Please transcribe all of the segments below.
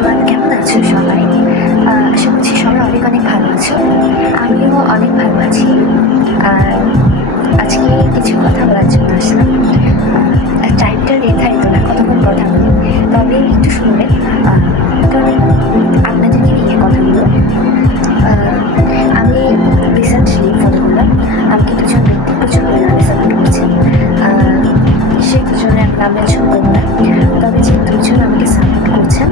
Everyone, কেমন আছো সবাই? আশা করছি সবাই অনেক অনেক ভালো আছো। আমিও অনেক ভালো আছি। আর আজকে কিছু কথা বলার জন্য আসলাম। টাইমটা নির্ধারিত না, কতক্ষণ কথা বলি, তবে একটু শুনবেন। কারণ আপনাদেরকে নিয়ে কথাগুলো আমি রিসেন্টলি ফলো করলাম। আমাকে দুজন ব্যক্তি প্রচুর পরিমাণে সাপোর্ট করছেন। সেই দুজনের নাম মেনশন করবো না, তবে যে দুজন আমাকে সাপোর্ট করছেন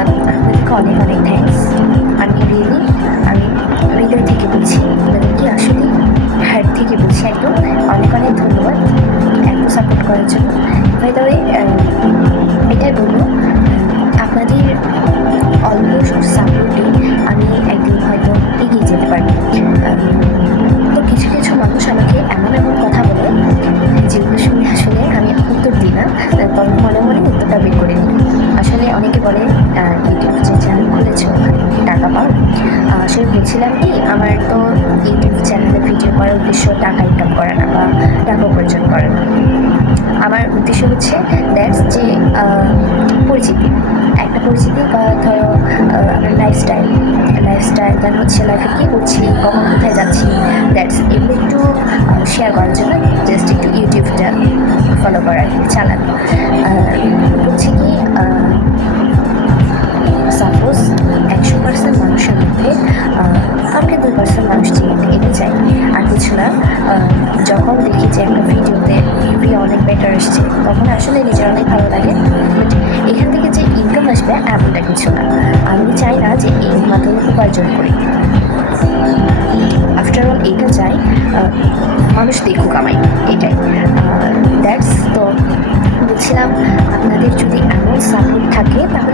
আপনাদেরকে অনেক অনেক থ্যাঙ্কস। আমি হৃদয় থেকে বলছি, আপনাদেরকে আসলে হার্ট থেকে বলছি, একদম অনেক অনেক ধন্যবাদ এত সাপোর্ট করার জন্য। তবে এটাই বলবো, আপনাদের অল্প সাপোর্টে আমি একদিন হয়তো এগিয়ে যেতে পারবো। তো কিছু কিছু মানুষ আমাকে এমন এমন কথা বলে যেগুলো শুনে আসলে আমি উত্তর দিই না, তবে মনে মনে উত্তরটা বের করে নিই। আসলে অনেকে বলে ইউটিউব যে চ্যানেল খুলেছে ওখানে টাকা পাও। আসলে বলছিলাম কি, আমার তো ইউটিউব চ্যানেলে ভিডিও করার উদ্দেশ্য টাকা ইনকাম করা না বা টাকা উপার্জন করা না। আমার উদ্দেশ্য হচ্ছে দ্যাটস যে পরিচিতি, একটা পরিচিতি বা ধরো আমার লাইফস্টাইল দেন হচ্ছে লাইফে কী করছি, কখন কোথায় যাচ্ছি, দ্যাটস এগুলো একটু শেয়ার করার জন্য জাস্ট একটু ইউটিউবটা ফলো করার চালানো। বলছি কি, সাপোজ 100% মানুষের মধ্যে আমাকে 2% মানুষ চিনতে এনে চাই, আর কিছু না। যখন দেখি যে একটা ভিডিওতে ভিউ অনেক বেটার আসছে, তখন আসলে নিজের অনেক ভালো লাগে। বাট এখান থেকে যে ইনকাম আসবে এমনটা কিছু না। আমি চাই না যে এই মাধ্যমে উপার্জন করি। আফটার অল এটা চাই মানুষ দেখুক আমায়, এটাই। দ্যাটস তো বলছিলাম, আপনাদের যদি এমন সাপোর্ট থাকে তাহলে